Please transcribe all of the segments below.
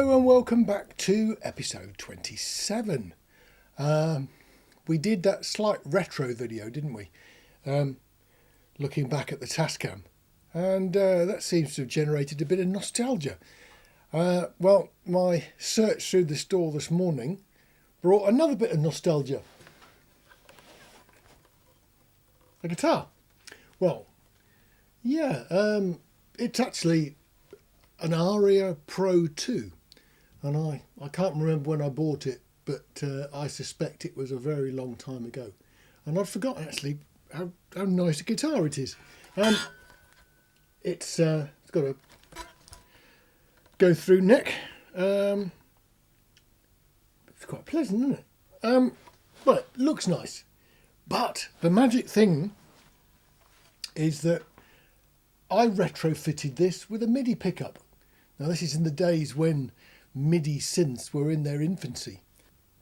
Hello and welcome back to episode 27. We did that slight retro video, didn't we? Looking back at the Tascam, and that seems to have generated a bit of nostalgia. Well, my search through the store this morning brought another bit of nostalgia. A guitar. Well, yeah, it's actually an Aria Pro 2, and I can't remember when I bought it, but I suspect it was a very long time ago, and I'd forgotten actually how nice a guitar it is. It's got a go through neck. It's quite pleasant, isn't it? Well, it looks nice, but the magic thing is that I retrofitted this with a MIDI pickup. Now, this is in the days when MIDI synths were in their infancy.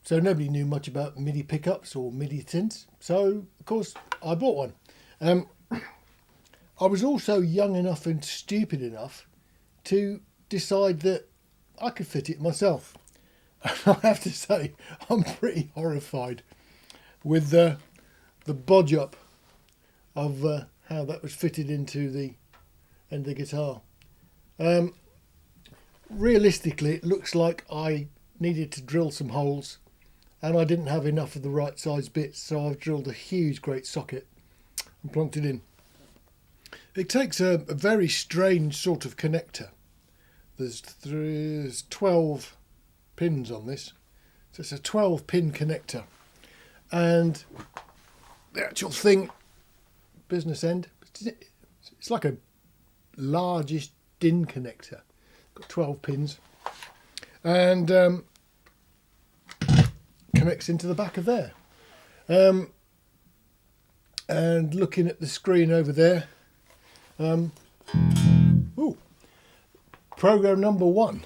So nobody knew much about MIDI pickups or MIDI synths. So, of course, I bought one. I was also young enough and stupid enough to decide that I could fit it myself. And I have to say, I'm pretty horrified with the bodge up of how that was fitted into the end of the guitar. Realistically, it looks like I needed to drill some holes and I didn't have enough of the right size bits, so I've drilled a huge great socket and plonked it in. It takes a very strange sort of connector. There's 12 pins on this, so it's a 12 pin connector, and the actual thing, business end, it's like a largish DIN connector. Got 12 pins and connects into the back of there. And looking at the screen over there, program number 1.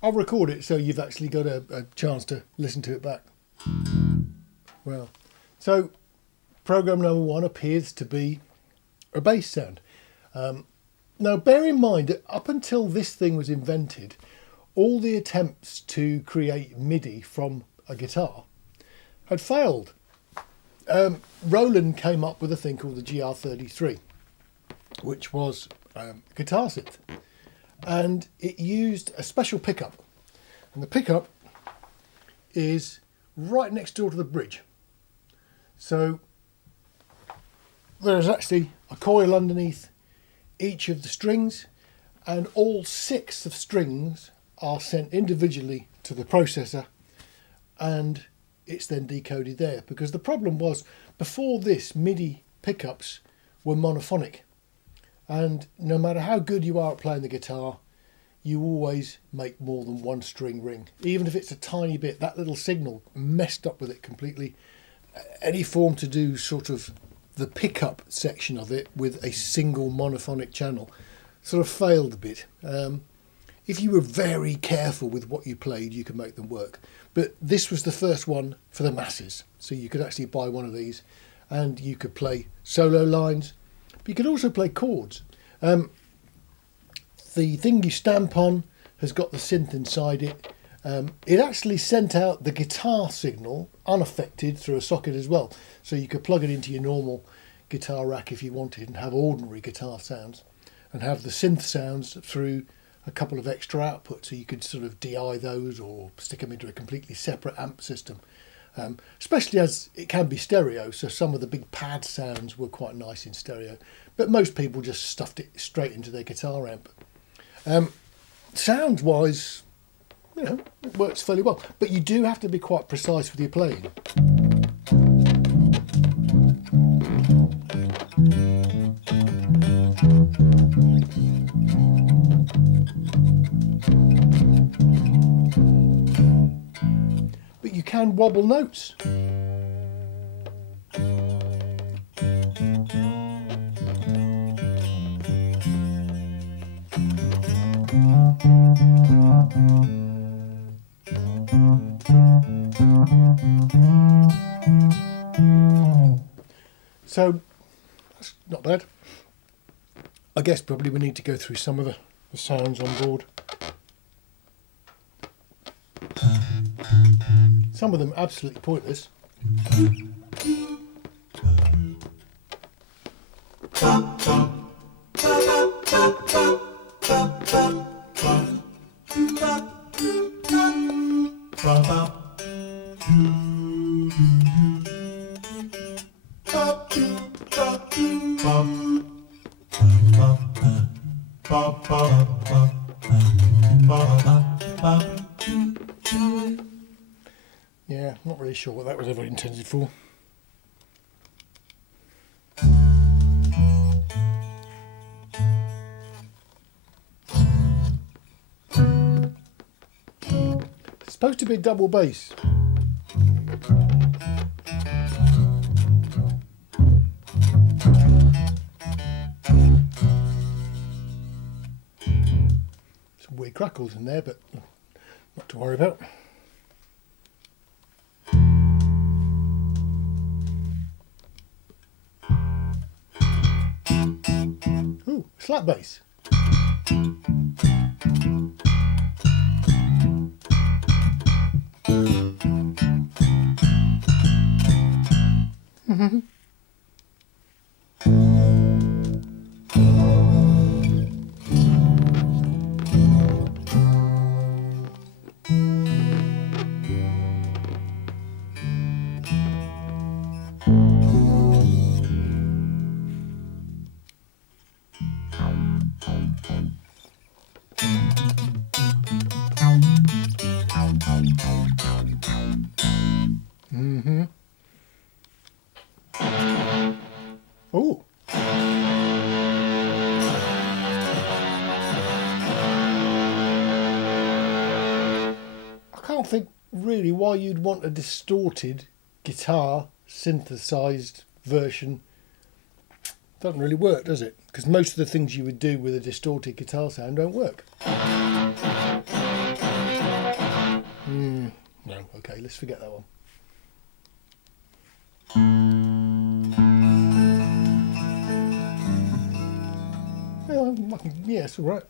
I'll record it so you've actually got a chance to listen to it back. Well, so program number 1 appears to be a bass sound. Now, bear in mind that up until this thing was invented, all the attempts to create MIDI from a guitar had failed. Roland came up with a thing called the GR-33, which was a guitar synth, and it used a special pickup, and the pickup is right next door to the bridge. So there's actually a coil underneath each of the strings, and all 6 of strings are sent individually to the processor, and it's then decoded there. Because the problem was, before this, MIDI pickups were monophonic, and no matter how good you are at playing the guitar, you always make more than one string ring. Even if it's a tiny bit, that little signal messed up with it completely. Any form to do sort of the pickup section of it with a single monophonic channel sort of failed a bit. If you were very careful with what you played, you could make them work. But this was the first one for the masses. So you could actually buy one of these and you could play solo lines, but you could also play chords. The thing you stamp on has got the synth inside it. It actually sent out the guitar signal unaffected through a socket as well. So you could plug it into your normal guitar rack if you wanted and have ordinary guitar sounds, and have the synth sounds through a couple of extra outputs, so you could sort of DI those or stick them into a completely separate amp system. Especially as it can be stereo, so some of the big pad sounds were quite nice in stereo, but most people just stuffed it straight into their guitar amp. Sound wise, you know, it works fairly well, but you do have to be quite precise with your playing. But you can wobble notes. So that's not bad. guess probably we need to go through some of the sounds on board. Some of them absolutely pointless. Yeah, not really sure what that was ever intended for. It's supposed to be double bass. Some weird crackles in there, but not to worry about. Ooh, slap bass. Oh. I can't think really why you'd want a distorted guitar synthesized version. Doesn't really work, does it? Because most of the things you would do with a distorted guitar sound don't work. No, okay, let's forget that one. Yeah, it's all right.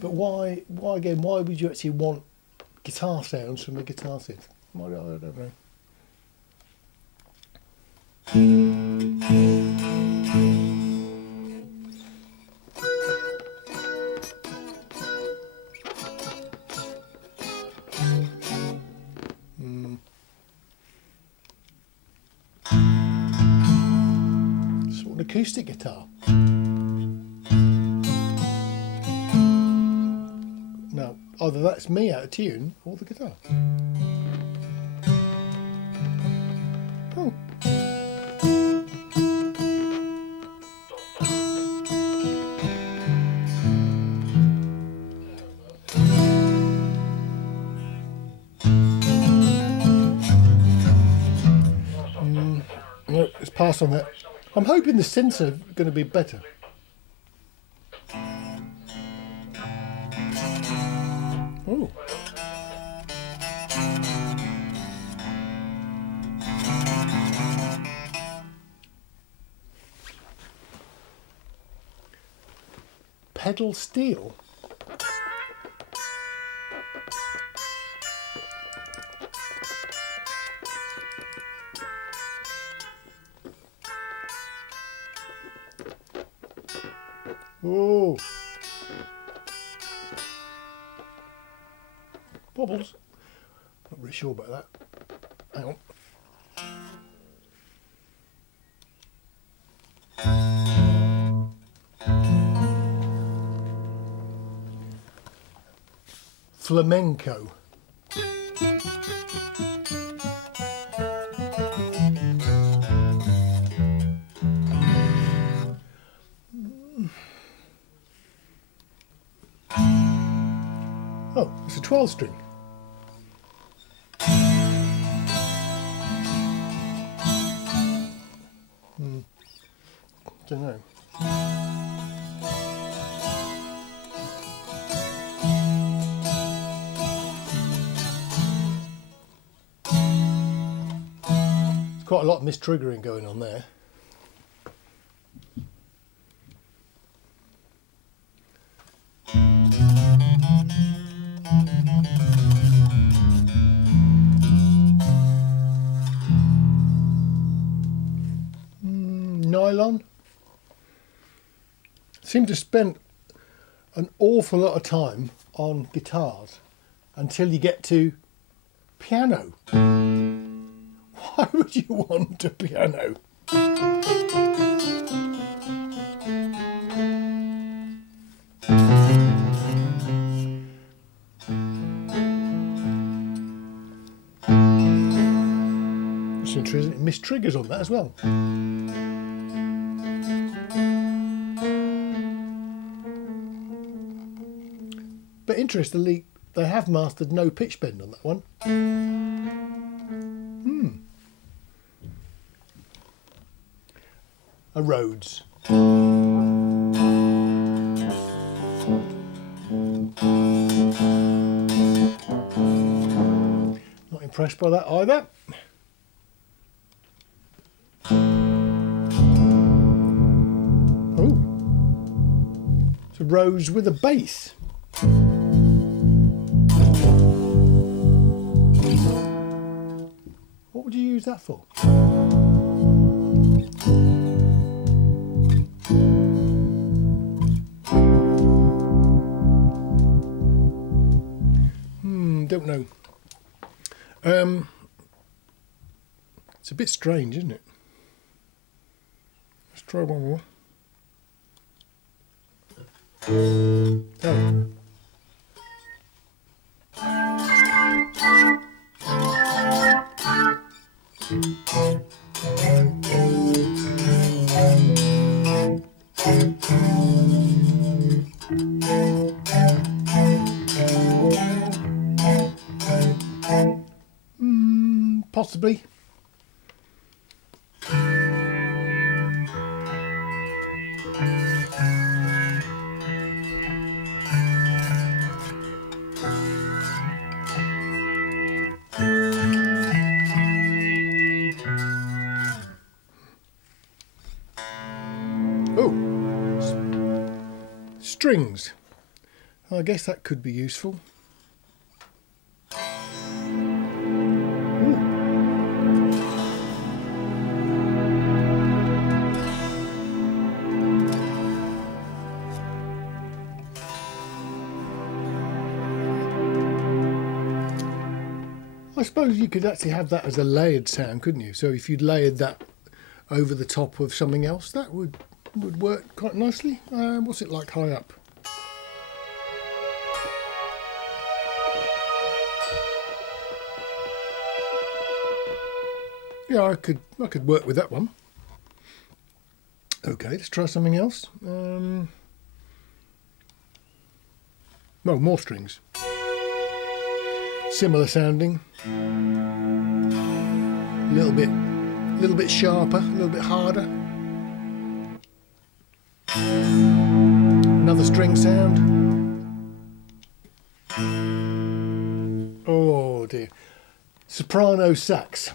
But why again? Why would you actually want guitar sounds from a guitar synth? I don't know. Sort of acoustic guitar. Now, either that's me out of tune or the guitar. Oh. No, let's pass on that. I'm hoping the synths are going to be better. Oh. Pedal steel? Oh. Bobbles. Not really sure about that. Hang on. Flamenco. Oh, it's a 12 string. Don't know. quite a lot of mistriggering going on there. Nylon. Seem to spend an awful lot of time on guitars until you get to piano. Why would you want a piano? That's interesting. Mistriggers on that as well. But interestingly, they have mastered no pitch bend on that one. A Rhodes. Not impressed by that either. Oh, it's a Rhodes with a bass. What would you use that for? Don't know. It's a bit strange, isn't it? Let's try one more. Oh. Possibly. Oh, strings. I guess that could be useful. I suppose you could actually have that as a layered sound, couldn't you? So if you'd layered that over the top of something else, that would work quite nicely. What's it like high up? Yeah, I could work with that one. Okay, let's try something else. Well, more strings. Similar sounding. A little bit sharper, a little bit harder. Another string sound. Oh dear. Soprano sax.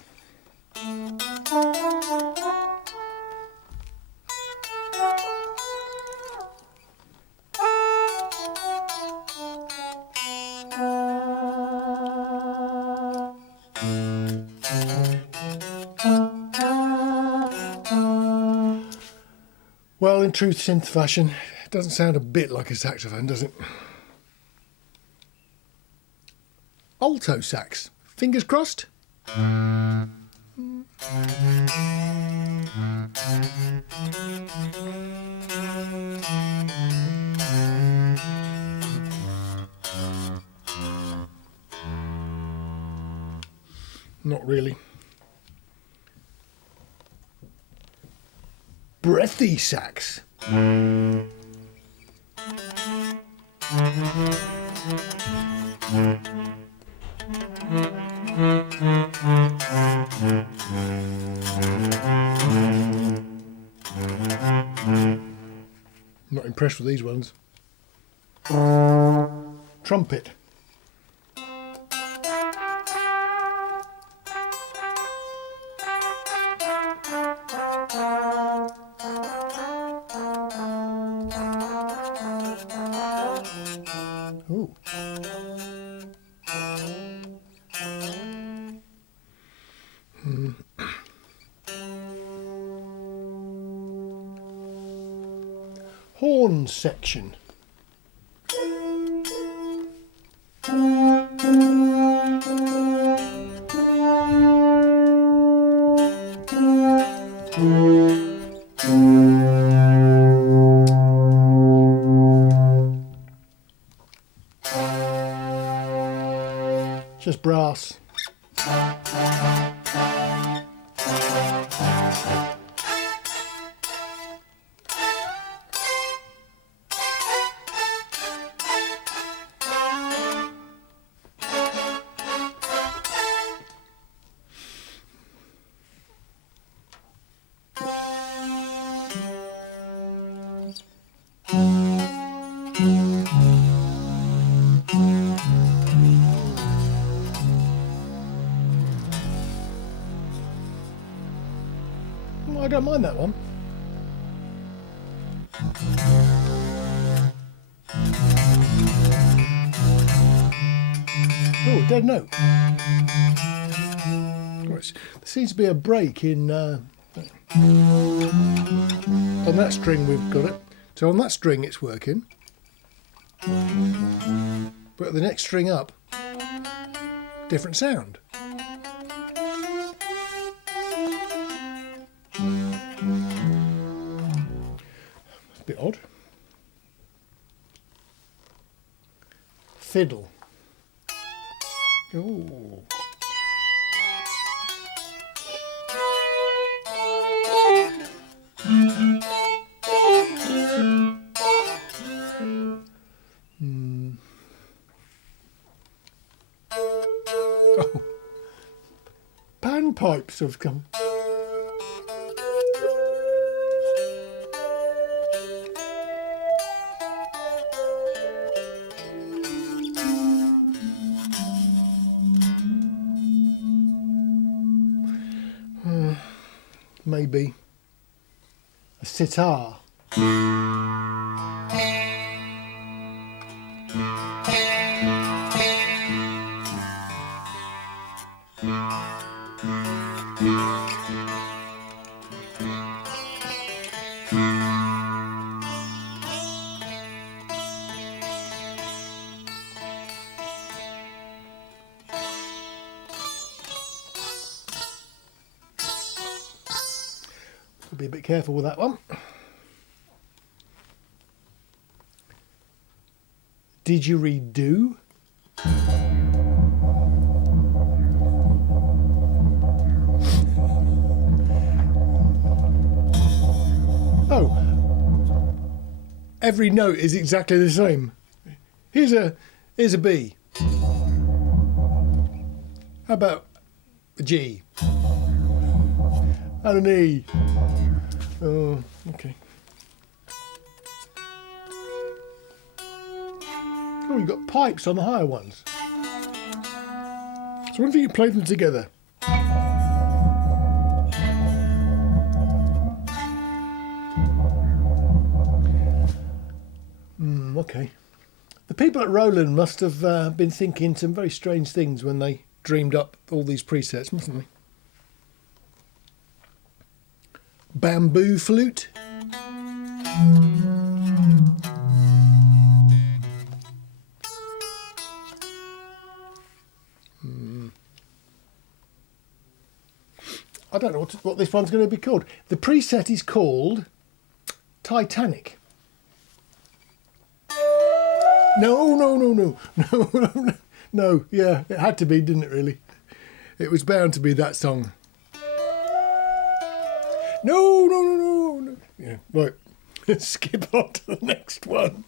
Well, in true synth fashion, it doesn't sound a bit like a saxophone, does it? Alto sax. Fingers crossed. Not really. Breathy sax. Not impressed with these ones. Trumpet. horn section. Just brass. Well, I don't mind that one. Oh, dead note. There seems to be a break in on that string. We've got it. So on that string it's working, but the next string up, different sound. That's a bit odd. Fiddle. Oh. Oh. Panpipes have come. Maybe a sitar. Be a bit careful with that one. Didgeridoo. Oh, every note is exactly the same. Here's a B. How about a G? And an E. Oh, okay. Oh, you've got pipes on the higher ones. So what if you play them together? Okay. The people at Roland must have been thinking some very strange things when they dreamed up all these presets, mustn't they? Bamboo flute. I don't know what this one's going to be called. The preset is called Titanic. No, yeah, it had to be, didn't it, really? It was bound to be that song. No. Yeah, right. Let's skip on to the next one.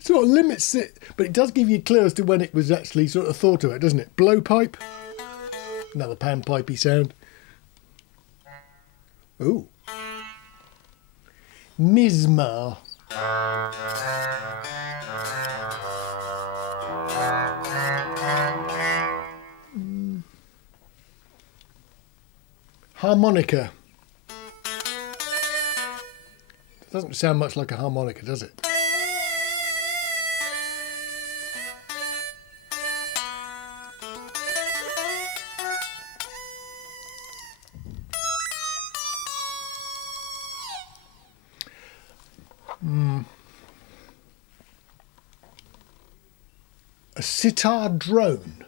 Sort of limits it, but it does give you a clue as to when it was actually sort of thought of it, doesn't it? Blowpipe. Another panpipey sound. Ooh. Mizmar. Harmonica. It doesn't sound much like a harmonica, does it? A sitar drone.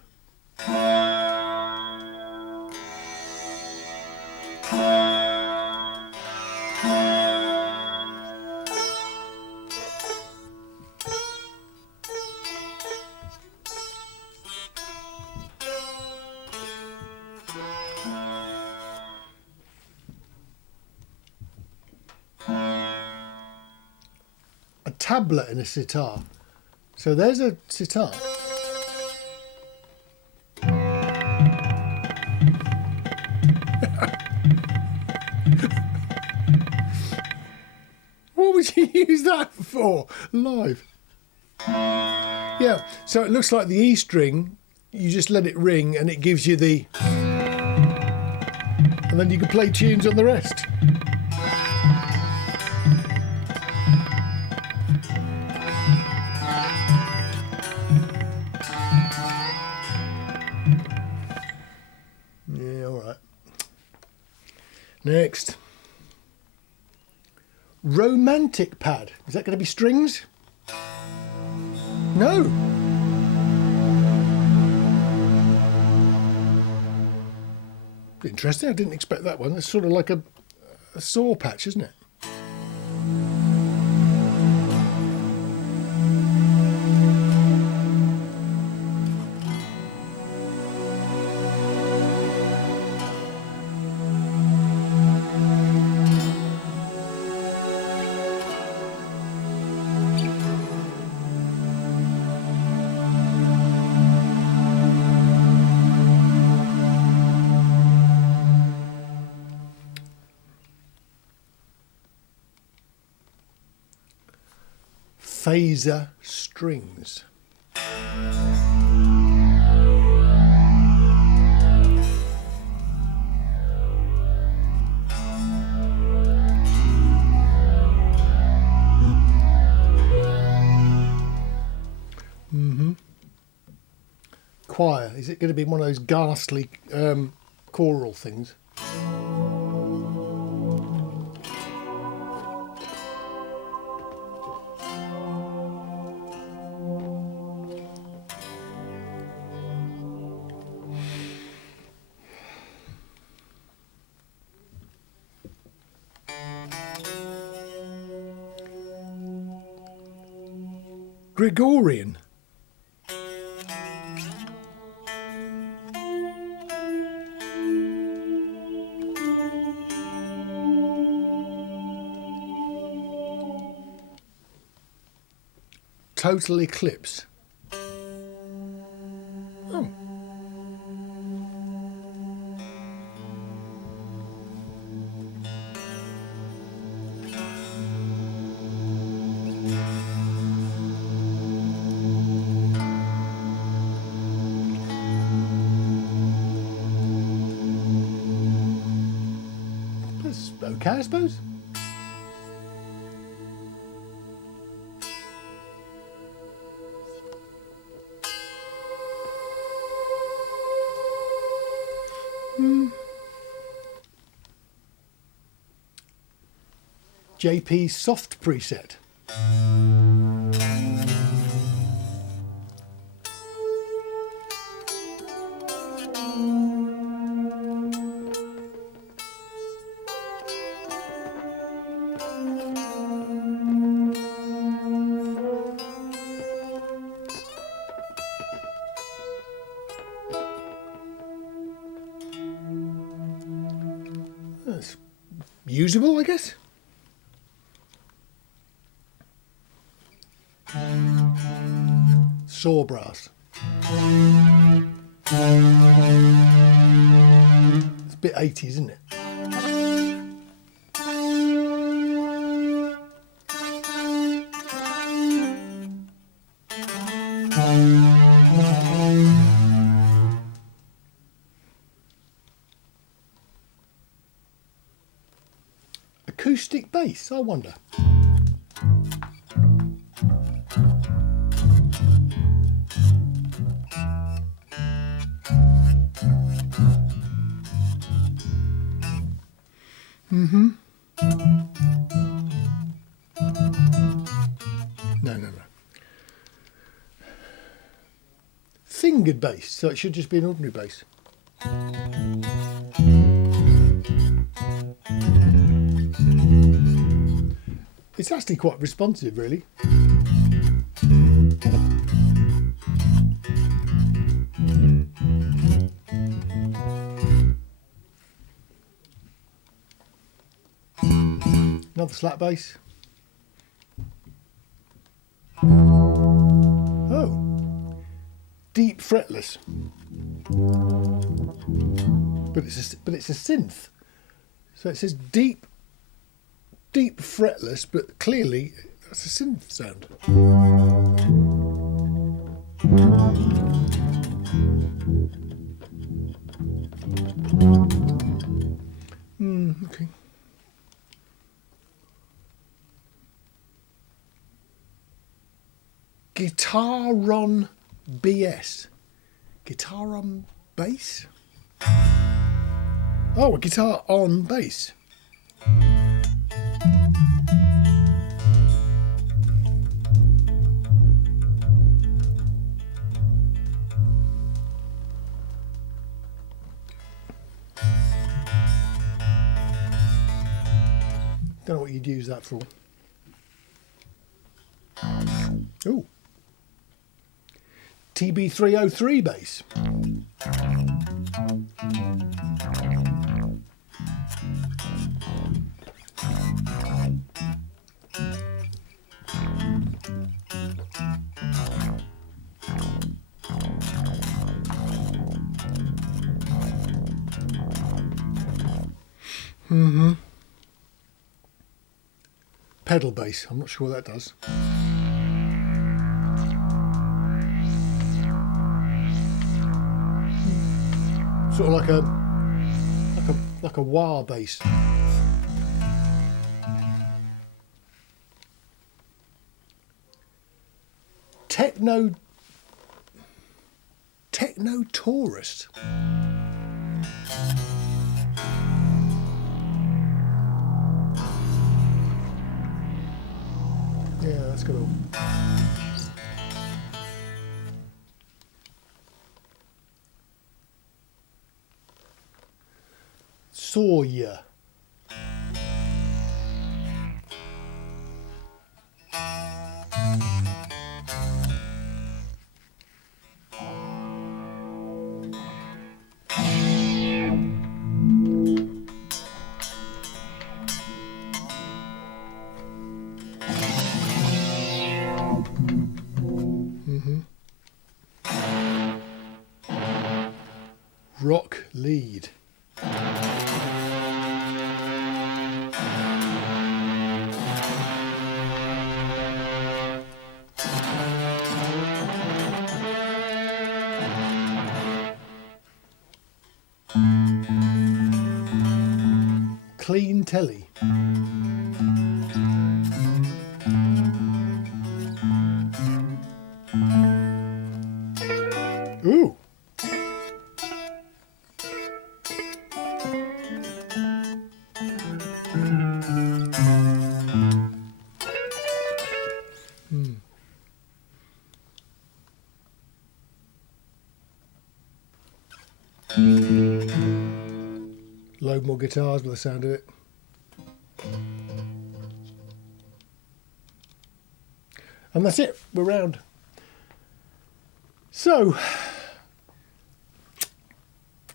A tablet in a sitar. So there's a sitar. What would you use that for live? Yeah, so it looks like the E string, you just let it ring and it gives you the... And then you can play tunes on the rest. Yeah, all right. Next. Romantic pad. Is that going to be strings? No. Interesting. I didn't expect that one. It's sort of like a saw patch, isn't it? Phaser strings. Choir. Is it going to be one of those ghastly choral things? Gregorian. Total eclipse. Oh. That's okay, I suppose. JP soft preset. That's usable, I guess. Sawbrass. It's a bit 80s, isn't it? Acoustic bass, I wonder. No. fingered bass, so it should just be an ordinary bass. It's actually quite responsive, really. Another slap bass. Oh, deep fretless, but it's a synth. So it says deep fretless, but clearly that's a synth sound. Okay. Guitar on BS. Guitar on bass? Oh, a guitar on bass. Don't know what you'd use that for. Ooh. TB303 bass. Pedal bass. I'm not sure what that does. Sort of like a wah bass. Techno Taurus. Yeah, that's cool. Sawyer. Rock lead. Clean telly. Ooh. Load more guitars by the sound of it. And that's it, we're round. So,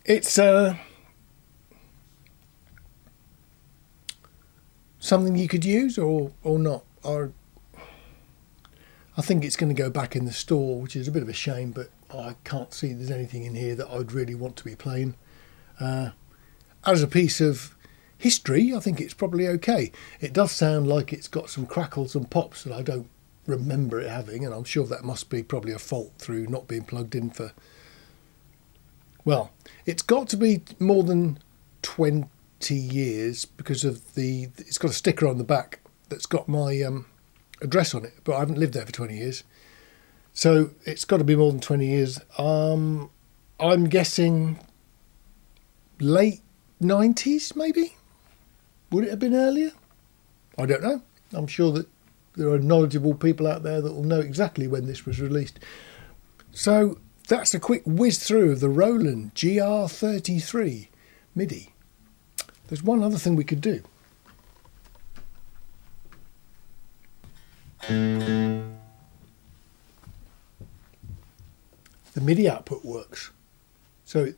it's something you could use or not. I think it's going to go back in the store, which is a bit of a shame, but I can't see there's anything in here that I'd really want to be playing. As a piece of history, I think it's probably okay. It does sound like it's got some crackles and pops that I don't remember it having, and I'm sure that must be probably a fault through not being plugged in for... Well, it's got to be more than 20 years because of it's got a sticker on the back that's got my address on it, but I haven't lived there for 20 years. So it's got to be more than 20 years. I'm guessing late 90s, maybe? Would it have been earlier? I don't know. I'm sure that there are knowledgeable people out there that will know exactly when this was released. So that's a quick whiz through of the Roland GR-33 MIDI. There's one other thing we could do. The MIDI output works. So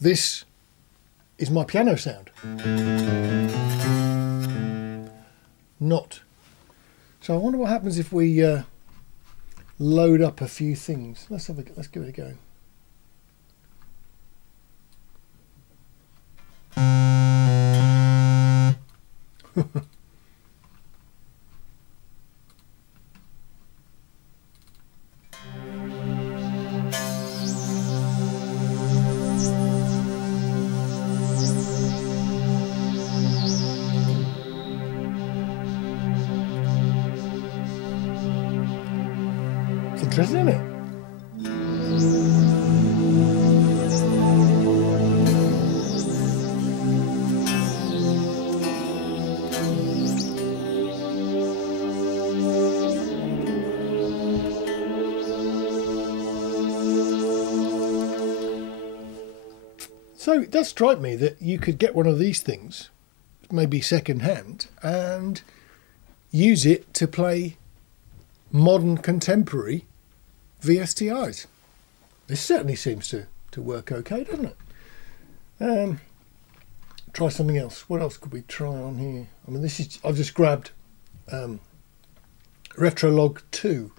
this is my piano sound. Not. So I wonder what happens if we load up a few things. Let's give it a go. It's interesting, isn't it? So it does strike me that you could get one of these things, maybe second hand, and use it to play modern contemporary VSTIs. This certainly seems to work okay, doesn't it? Try something else. What else could we try on here? I mean, I've just grabbed Retrolog 2.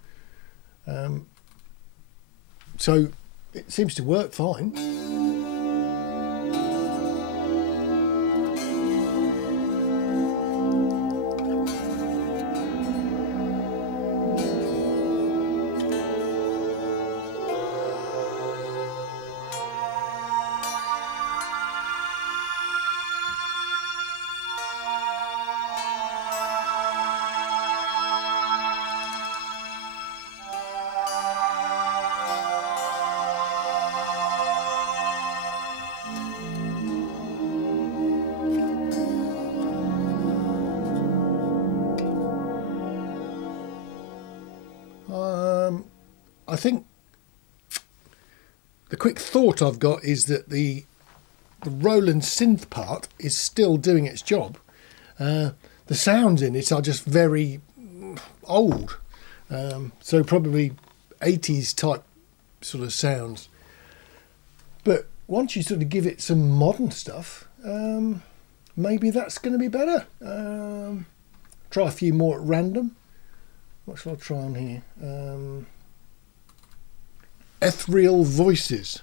So it seems to work fine. I think the quick thought I've got is that the Roland synth part is still doing its job. The sounds in it are just very old, so probably 80s type sort of sounds. But once you sort of give it some modern stuff, maybe that's going to be better. Try a few more at random. What shall I try on here? Ethereal Voices.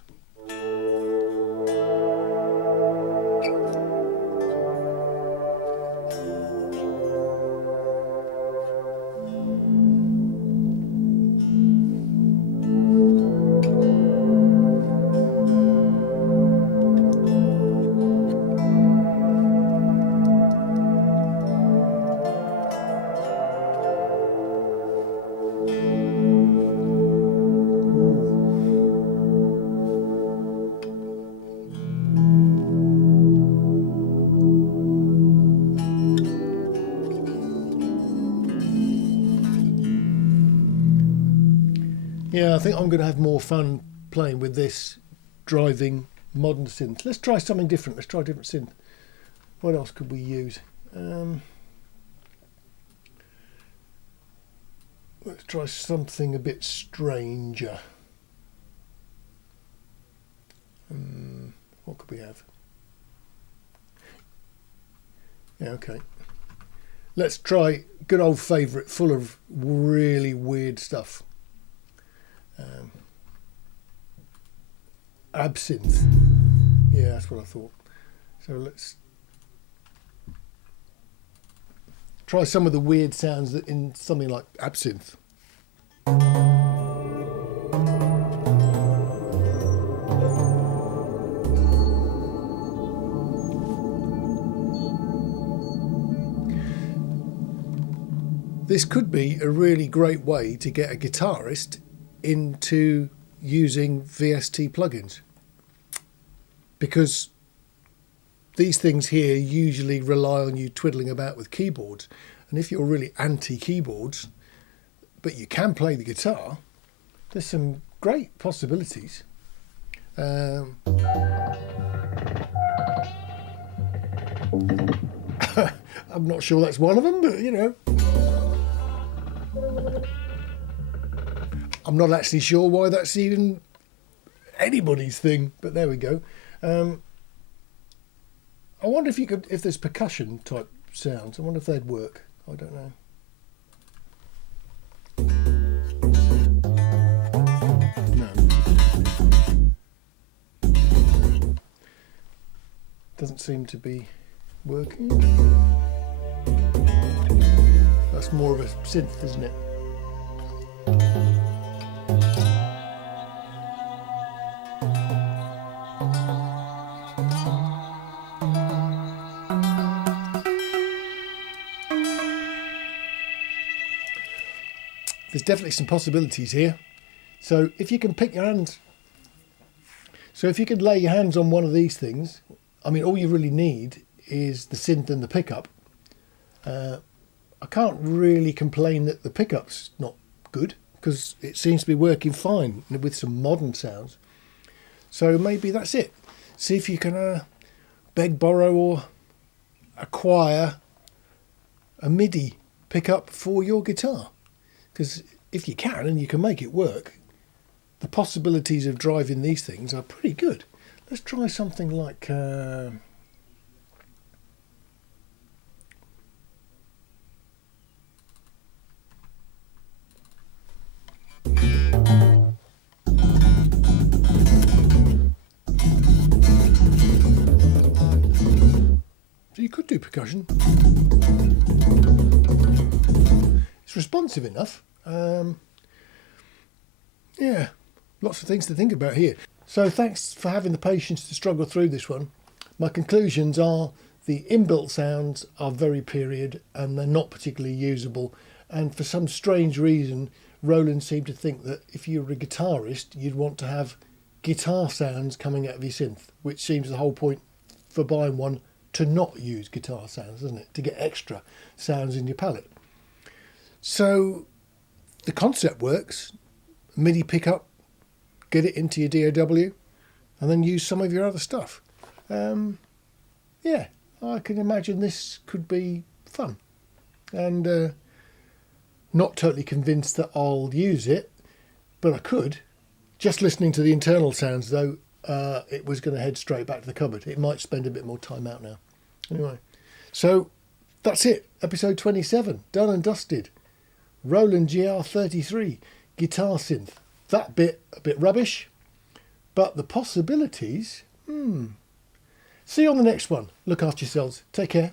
Yeah, I think I'm going to have more fun playing with this driving modern synth. Let's try something different. Let's try a different synth. What else could we use? Let's try something a bit stranger. What could we have? Yeah, okay. Let's try good old favourite, full of really weird stuff. Absinthe. Yeah, that's what I thought. So let's try some of the weird sounds that in something like Absinthe. This could be a really great way to get a guitarist into using VST plugins, because these things here usually rely on you twiddling about with keyboards, and if you're really anti-keyboards but you can play the guitar, there's some great possibilities. I'm not sure that's one of them, but you know. I'm not actually sure why that's even anybody's thing, but there we go. I wonder if there's percussion type sounds. I wonder if they'd work. I don't know. No. Doesn't seem to be working. That's more of a synth, isn't it? There's definitely some possibilities here. So if you can pick your hands, so if you could lay your hands on one of these things, I mean, all you really need is the synth and the pickup. I can't really complain that the pickup's not good, because it seems to be working fine with some modern sounds. So maybe that's it. See if you can beg, borrow or acquire a MIDI pickup for your guitar. Because if you can and you can make it work, the possibilities of driving these things are pretty good. Let's try something like... So you could do percussion. It's responsive enough. Yeah, lots of things to think about here. So thanks for having the patience to struggle through this one. My conclusions are the inbuilt sounds are very period and they're not particularly usable. And for some strange reason, Roland seemed to think that if you were a guitarist, you'd want to have guitar sounds coming out of your synth, which seems the whole point for buying one, to not use guitar sounds, doesn't it? To get extra sounds in your palette. So the concept works. MIDI pickup, get it into your DAW, and then use some of your other stuff. Yeah, I can imagine this could be fun. And not totally convinced that I'll use it, but I could. Just listening to the internal sounds, though, it was going to head straight back to the cupboard. It might spend a bit more time out now. Anyway, so that's it. Episode 27, done and dusted. Roland GR-33, guitar synth. That bit a bit rubbish, but the possibilities, See you on the next one. Look after yourselves. Take care.